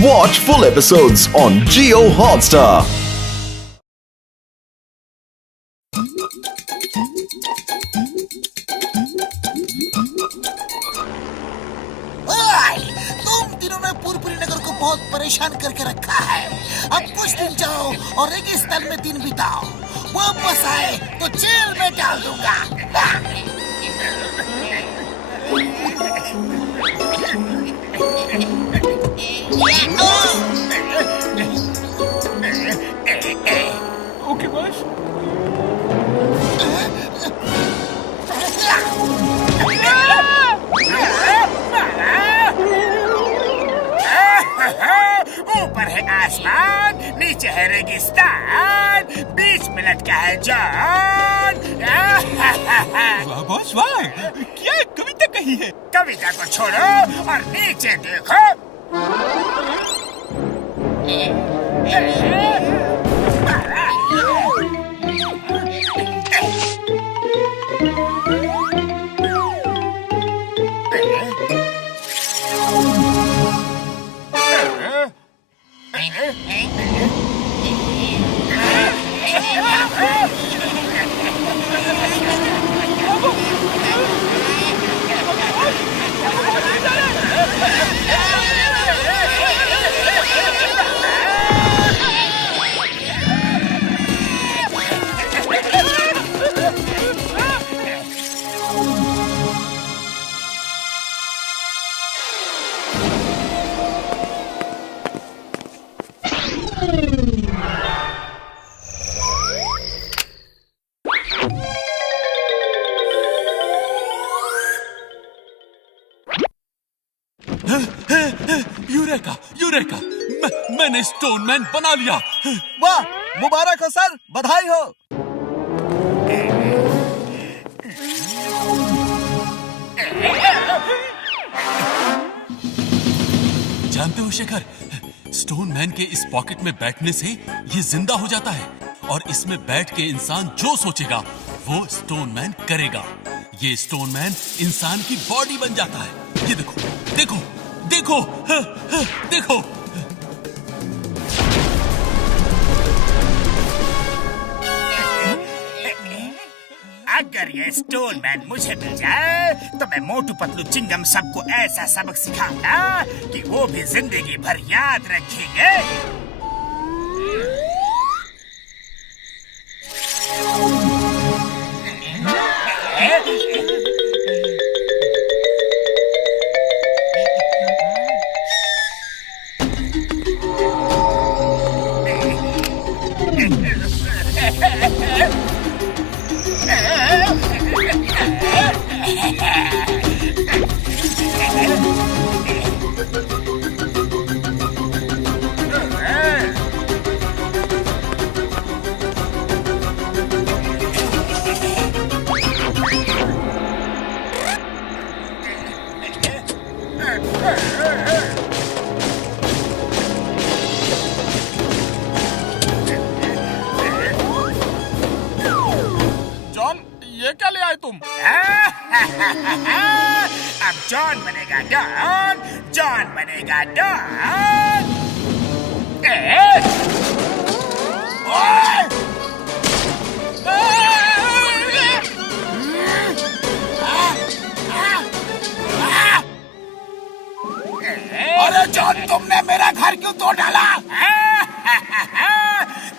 Watch full episodes on Jio Hotstar. तुम तीनों ने पूरी नगर को बहुत परेशान करके रखा है। अब कुछ दिन जाओ और रेगिस्तान में दिन बिताओ। वापस आए तो जेल में डाल दूंगा। Okay boss. ऊपर है आसमान, नीचे है रेगिस्तान, बीच में लटका है जॉन। वाह बॉस वाह, क्या कविता कही है। कविता को छोड़ो और नीचे देखो। यूरेका यूरेका, मैंने स्टोनमैन बना लिया। वाह, मुबारक हो सर, बधाई हो। जानते हो शेखर, स्टोनमैन के इस पॉकेट में बैठने से ये जिंदा हो जाता है और इसमें बैठ के इंसान जो सोचेगा वो स्टोनमैन करेगा। ये स्टोनमैन इंसान की बॉडी बन जाता है। ये देखो देखो देखो देखो। अगर ये स्टोनमैन मुझे मिल जाए तो मैं मोटू पतलू चिंगम सबको ऐसा सबक सिखाऊंगा कि वो भी जिंदगी भर याद रखेंगे। जॉन, ये क्या ले आए तुम? अब जॉन बनेगा डॉन, जॉन बनेगा डॉन। अरे जॉन, तुमने मेरा घर क्यों तोड़ डाला?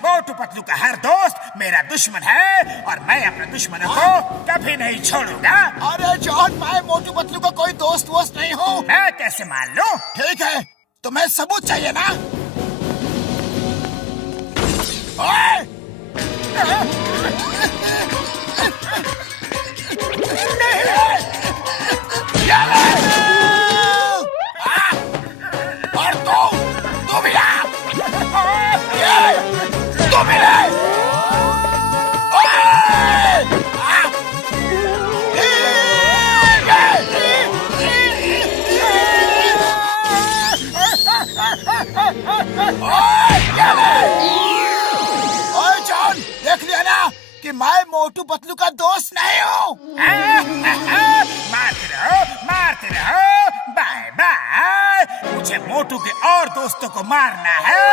मोटू पतलू का हर दोस्त मेरा दुश्मन है और मैं अपने दुश्मनों को कभी नहीं छोड़ूंगा। अरे जॉन, मैं मोटू पतलू का कोई दोस्त वोस्त नहीं हूँ। मैं कैसे मान लूं? ठीक है, तुम्हें सबूत चाहिए ना? ओए! और तू भी आ! तू भी ले! ओए जॉन, देख लिया ना कि मैं मोटू पतलू का दोस्त नहीं हूँ। मारते रहो, बाय बाय। मुझे मोटू के और दोस्तों को मारना है।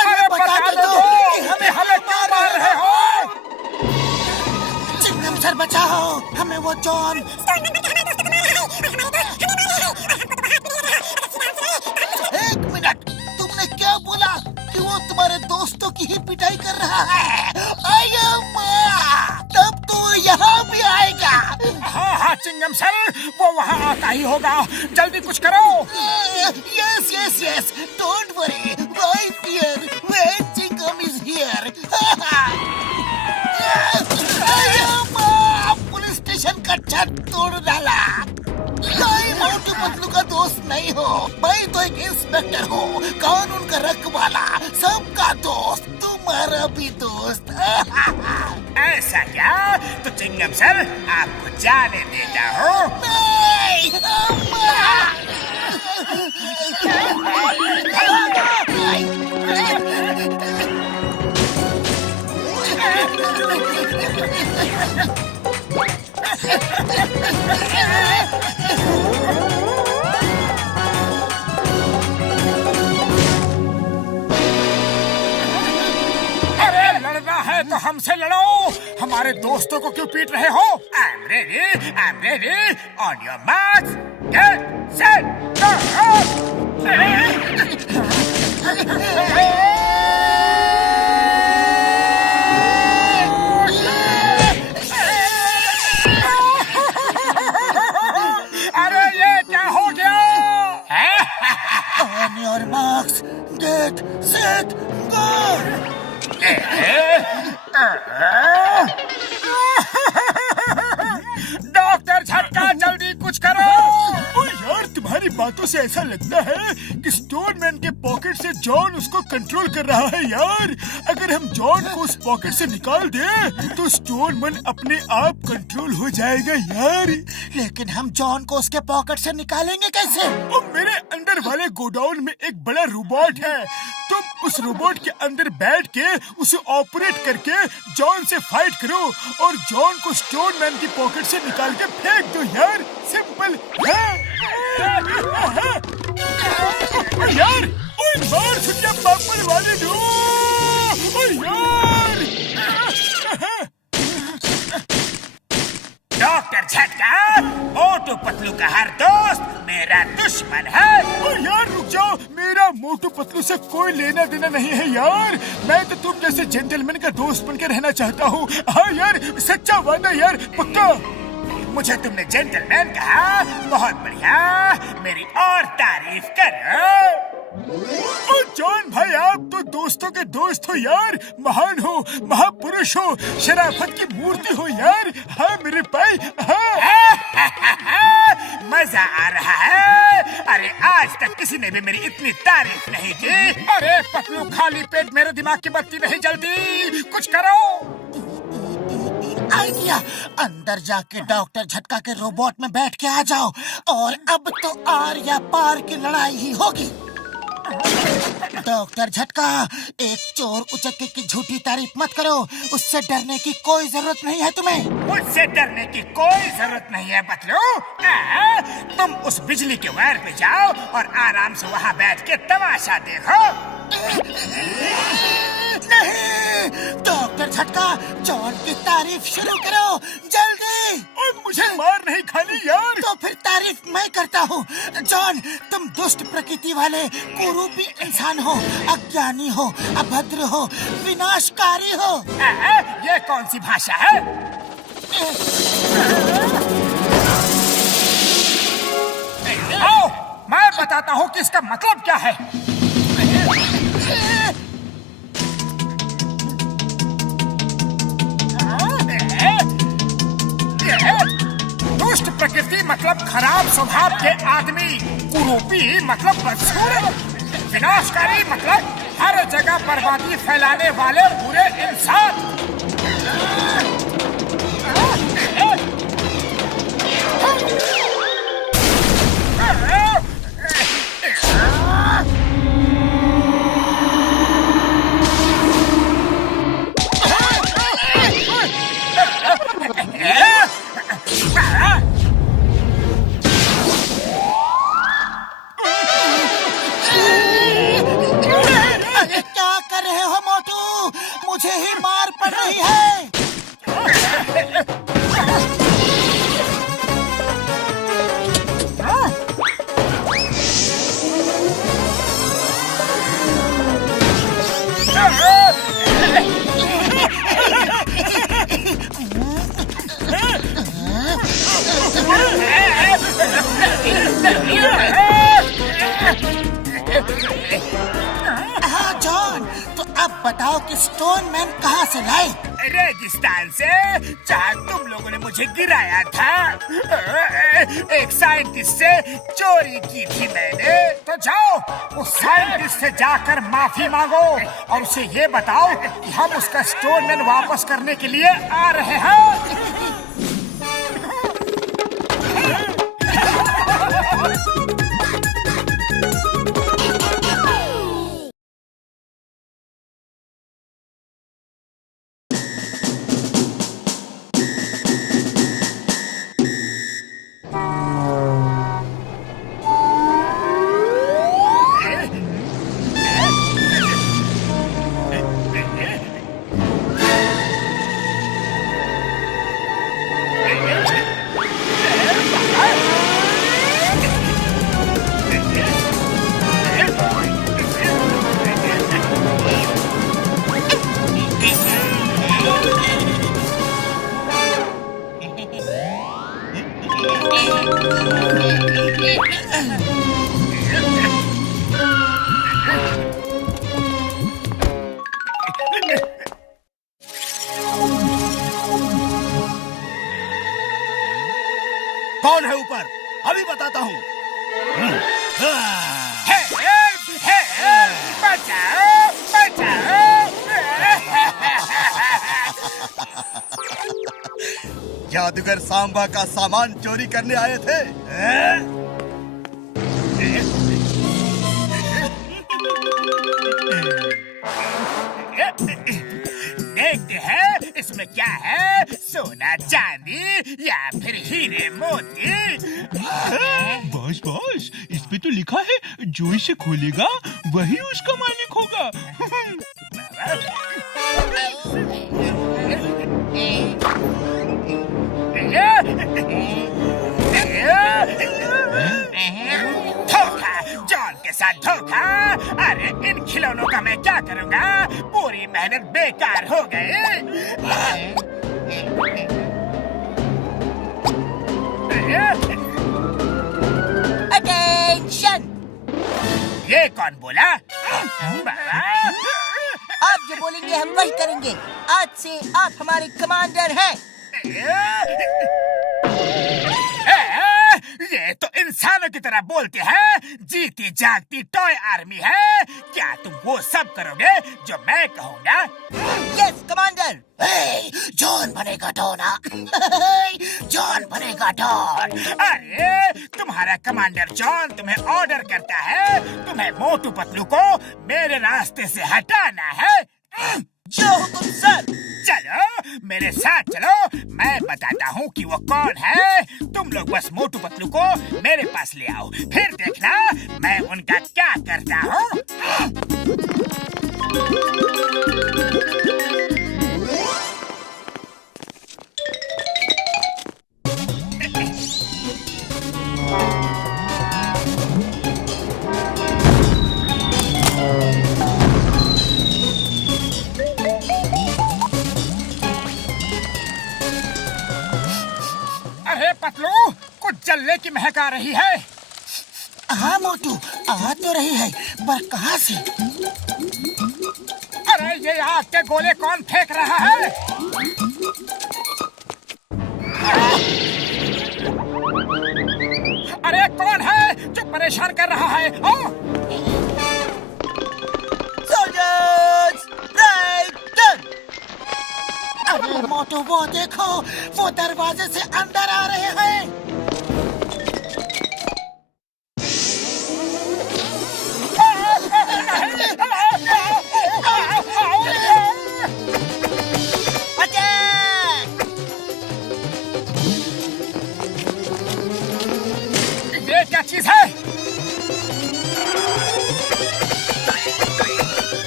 अरे बता दो हमें क्यों मार रहे हो? चिंगम सर बचाओ हमें, वो जॉन। एक मिनट, तुमने क्या बोला कि वो तुम्हारे दोस्तों की ही पिटाई कर रहा है? तब तो यहाँ भी आएगा। हाँ चिंगम सर, वो वहाँ आता ही होगा। जल्दी कुछ करो। Yes, don't worry. Why fear when Chingam is here? Police station का छत तोड़ डाला। मैं मोटू पतलू का दोस्त नहीं हो, मैं तो एक इंस्पेक्टर हूँ, कानून का रखवाला, सबका दोस्त, तुम्हारा भी दोस्त। ऐसा क्या? तो चिंगम सर, आपको जाने देता हूँ। नहीं, अरे लड़ना है तो हमसे लड़ो, हमारे दोस्तों को क्यों पीट रहे हो? I'm ready. On your marks, get set, अरे ये क्या हो गया? On your marks, get set, go! Doctor झटका, जल्दी कुछ करो। यार, तुम्हारी बातों से ऐसा लगता है कि स्टोनमैन के पॉकेट से जॉन उसको कंट्रोल कर रहा है। यार, अगर हम जॉन को उस पॉकेट से निकाल दें तो स्टोनमैन अपने आप कंट्रोल हो जाएगा। यार, लेकिन हम जॉन को उसके पॉकेट से निकालेंगे कैसे? और मेरे अंदर वाले गोडाउन में एक बड़ा रोबोट है। तुम उस रोबोट के अंदर बैठ के उसे ऑपरेट करके जॉन से फाइट करो और जॉन को स्टोनमैन की पॉकेट से निकाल के फेंक दो। यार, सिंपल है। यार, ओए मार छुट्टियां पापड़ वाले दो। यार, डॉक्टर झटका, मोटू पतलू का हर दोस्त मेरा दुश्मन है। यार रुक जाओ, मेरा मोटू पतलू से कोई लेना देना नहीं है। यार, मैं तो तुम जैसे जेंटलमैन का दोस्त बनकर रहना चाहता हूँ। हाँ यार, सच्चा वादा यार, पक्का। मुझे तुमने जेंटलमैन कहा, बहुत बढ़िया, मेरी और तारीफ करो। जॉन भाई, आप तो दोस्तों के दोस्त हो यार, महान हो, महापुरुष हो, शराफत की मूर्ति हो यार। हाँ मेरे भाई, हाँ। मजा आ रहा है। अरे आज तक किसी ने भी मेरी इतनी तारीफ नहीं की। अरे पतलू, खाली पेट मेरे दिमाग की बत्ती नहीं जलती, कुछ करो। आइडिया, अंदर जाके डॉक्टर झटका के रोबोट में बैठ के आ जाओ और अब तो आर या पार की लड़ाई ही होगी। डॉक्टर झटका, एक चोर उचक्के की झूठी तारीफ मत करो, उससे डरने की कोई जरूरत नहीं है तुम्हें। मुझसे डरने की कोई जरूरत नहीं है पतलू। तुम उस बिजली के वायर पे जाओ और आराम से वहाँ बैठ के तमाशा देखो। नहीं, डॉक्टर झटका, जॉन की तारीफ शुरू करो जल्दी। और मुझे मार नहीं खानी यार। तो फिर तारीफ मैं करता हूँ। जॉन, तुम दुष्ट प्रकृति वाले कुरूपी इंसान हो, अज्ञानी हो, अभद्र हो, विनाशकारी हो। ये कौन सी भाषा है? आओ, मैं बताता हूँ कि इसका मतलब क्या है। दुष्ट प्रकृति मतलब खराब स्वभाव के आदमी, कुरूपी मतलब बदसूरत, विनाशकारी मतलब हर जगह बर्बादी फैलाने वाले बुरे इंसान। की मार पड़ रही है। हाँ जॉन, तो अब बताओ कि स्टोन मैन कहाँ से लाए? रेगिस्तान से, जहाँ तुम लोगों ने मुझे गिराया था। एक साइंटिस्ट से चोरी की थी मैंने। तो जाओ उस साइंटिस्ट से जाकर माफी मांगो और उसे ये बताओ कि हम उसका स्टोन मैन वापस करने के लिए आ रहे हैं। कौन है ऊपर? अभी बताता हूँ। बचाओ, बचाओ। जादूगर सांबा का सामान चोरी करने आए थे। देखते हैं इसमें क्या है, सोना चांदी या फिर हीरे मोती। बॉस इस पे तो लिखा है जो इसे खोलेगा वही उसका मालिक होगा। धोखा, जॉन के साथ धोखा। अरे इन खिलौनों का मैं क्या करूँगा, पूरी मेहनत बेकार हो गई। अटेंशन! ये कौन बोला? आप जो बोलेंगे हम वही करेंगे। आज से आप हमारे कमांडर हैं। ये तो इंसानों की तरह बोलते हैं। जीती जागती टॉय आर्मी है। क्या तुम वो सब करोगे जो मैं कहूँगा? Yes commander. जॉन बनेगा डॉन। जॉन बनेगा डॉन। अरे तुम्हारा कमांडर जॉन तुम्हें ऑर्डर करता है, तुम्हें मोटू पतलू को मेरे रास्ते से हटाना है। जो हुकुम सर। चलो मेरे साथ चलो, मैं बताता हूँ कि वो कौन है। तुम लोग बस मोटू पतलू को मेरे पास ले आओ, फिर देखना मैं उनका क्या करता हूँ। अरे पतलू, कुछ जलने की महक आ रही है। हाँ मोटू, आ तो रही है, पर कहाँ से? अरे ये आग के गोले कौन फेंक रहा है? अरे कौन है जो परेशान कर रहा है? Soldiers, right turn. अरे मोटू वो देखो, वो दरवाजे से अंदर आ रहे हैं। ये क्या चीज है?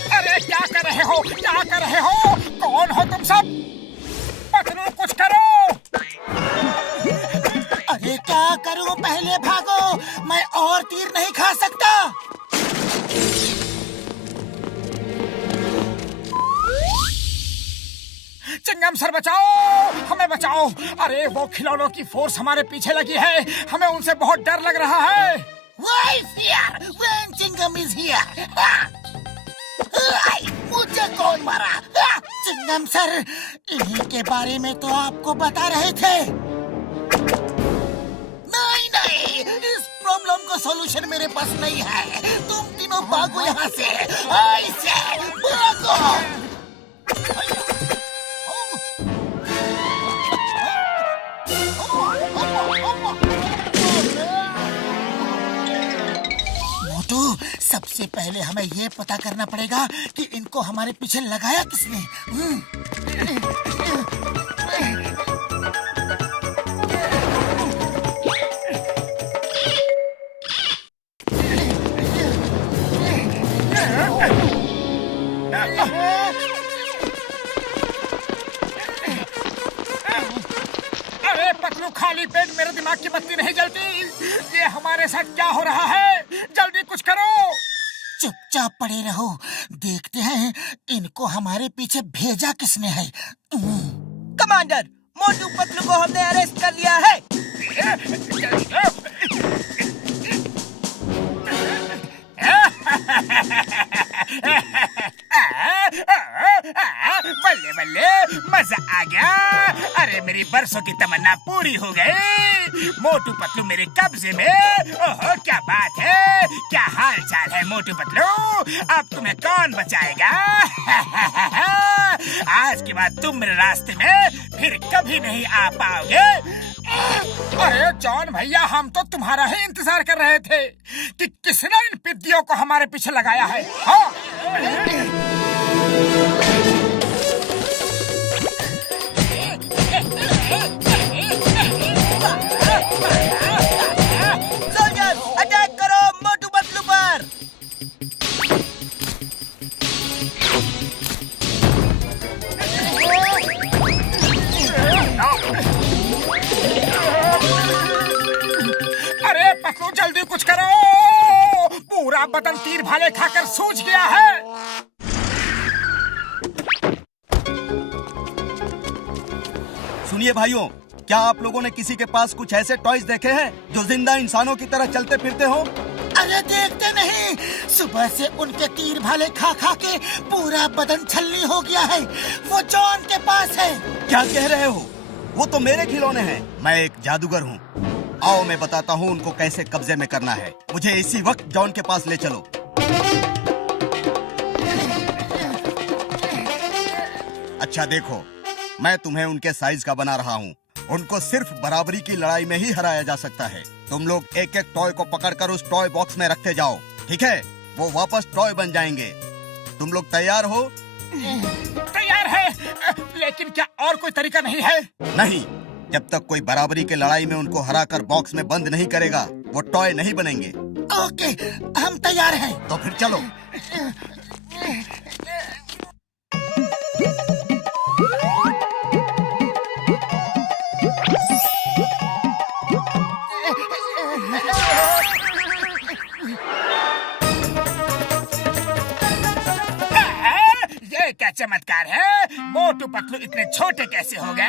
अरे क्या कर रहे हो? क्या कर रहे हो? कौन नहीं खा सकता। चिंगम सर बचाओ, हमें बचाओ। अरे वो खिलौनों की फोर्स हमारे पीछे लगी है, हमें उनसे बहुत डर लग रहा है। Why fear when Chingam is here? मुझे कौन मारा? चिंगम सर, इन्हीं के बारे में तो आपको बता रहे थे। नहीं नहीं, इस प्रॉब्लम का सॉल्यूशन मेरे पास नहीं है। तुम तीनों भागो यहाँ से, ऐसे भागो। मोटू, सबसे पहले हमें ये पता करना पड़ेगा कि इनको हमारे पीछे लगाया किसने। अरे पतलू, खाली पेट मेरे दिमाग की बत्ती नहीं जलती। ये हमारे साथ क्या हो रहा है? जल्दी कुछ करो। चुपचाप पड़े रहो, देखते हैं इनको हमारे पीछे भेजा किसने है। कमांडर, मोटू पतलू को हमने अरेस्ट कर लिया है। बल्ले बल्ले, मजा आ गया। अरे मेरी बरसों की तमन्ना पूरी हो गई। मोटू पतलू मेरे कब्जे में। ओहो, क्या बात है, क्या हाल चाल है मोटू पतलू? अब तुम्हें कौन बचाएगा? आज के बाद तुम मेरे रास्ते में फिर कभी नहीं आ पाओगे। अरे जॉन भैया, हम तो तुम्हारा ही इंतजार कर रहे थे कि किसने इन पिद्दियों को हमारे पीछे लगाया है। हाँ? सोल्जर्स, अटैक करो मोटू पतलू पर। अरे पतलू, जल्दी कुछ करो। पूरा बदन तीर भाले खाकर सूज गया है। सुनिए भाइयों, क्या आप लोगों ने किसी के पास कुछ ऐसे टॉयज देखे हैं जो जिंदा इंसानों की तरह चलते फिरते हो? अरे देखते नहीं, सुबह से उनके तीर भाले खा खा के पूरा बदन छलनी हो गया है। वो जॉन के पास है। क्या कह रहे हो? वो तो मेरे खिलौने हैं। मैं एक जादूगर हूँ। आओ मैं बताता हूँ उनको कैसे कब्जे में करना है। मुझे इसी वक्त जॉन के पास ले चलो। अच्छा देखो, मैं तुम्हें उनके साइज का बना रहा हूँ। उनको सिर्फ बराबरी की लड़ाई में ही हराया जा सकता है। तुम लोग एक एक टॉय को पकड़कर उस टॉय बॉक्स में रखते जाओ, ठीक है? वो वापस टॉय बन जाएंगे। तुम लोग तैयार हो? तैयार है, लेकिन क्या और कोई तरीका नहीं है? नहीं, जब तक कोई बराबरी की लड़ाई में उनको हराकर बॉक्स में बंद नहीं करेगा, वो टॉय नहीं बनेंगे। ओके, हम तैयार हैं। तो फिर चलो। ये क्या चमत्कार है? मोटू पतलू इतने छोटे कैसे हो गए?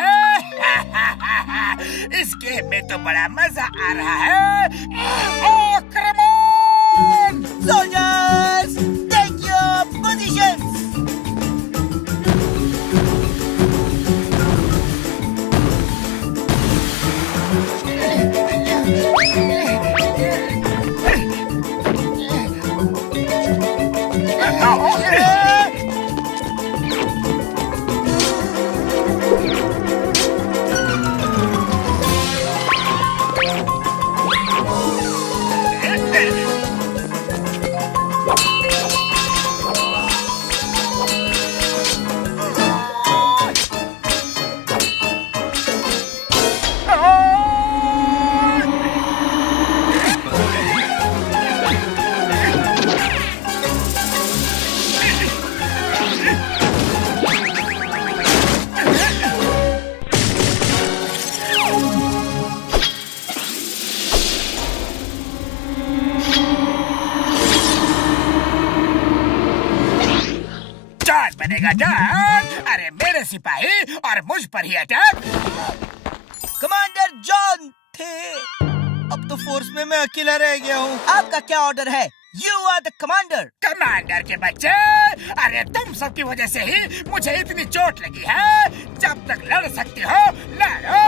इस गेम में तो बड़ा मजा आ रहा है। आक्रमण! Soldiers, take your positions. ही और मुझ पर ही अटैक। कमांडर जॉन थे, अब तो फोर्स में मैं अकेला रह गया हूँ। आपका क्या ऑर्डर है? You are the commander. Commander के बच्चे, अरे तुम सबकी वजह से ही मुझे इतनी चोट लगी है। जब तक लड़ सकती हो लड़ो।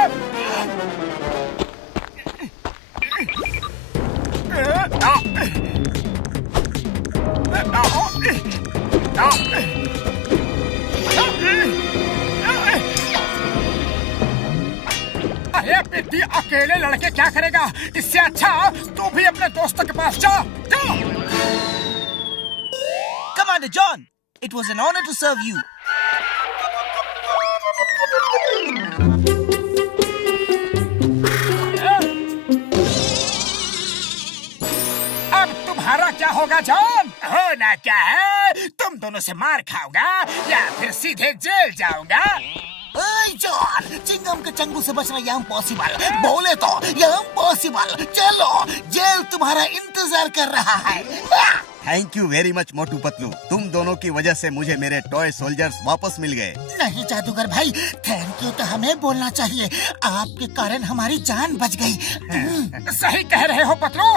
अरे पिट्टी, अकेले लड़के क्या करेगा? इससे अच्छा तू भी अपने दोस्तों के पास जा। Commander John, it was an honor to serve you. अब तुम्हारा क्या होगा जॉन? होना क्या है? तुम दोनों से मार खाओगा या फिर सीधे जेल जाऊंगा। ओए जॉन, चिंगम के चंगू से बचना ये इम्पॉसिबल। बोले तो ये इम्पॉसिबल। चलो, जेल तुम्हारा इंतजार कर रहा है। Thank you very much Motu Patlu, तुम दोनों की वजह से मुझे मेरे टॉय सोल्जर्स वापस मिल गए। नहीं जादूगर भाई, थैंक यू तो हमें बोलना चाहिए। आपके कारण हमारी जान बच गई। सही कह रहे हो पतलू।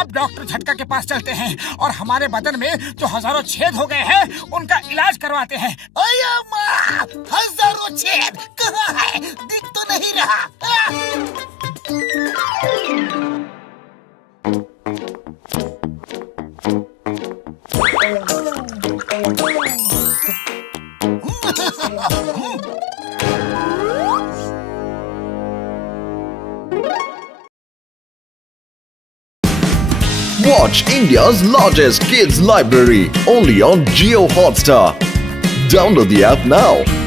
अब डॉक्टर झटका के पास चलते हैं और हमारे बदन में जो हजारों छेद हो गए हैं उनका इलाज करवाते हैं। ओए माँ, हजारों छेद कहाँ है? दिख तो नहीं रहा। Watch India's largest kids library only on Jio Hotstar. Download the app now.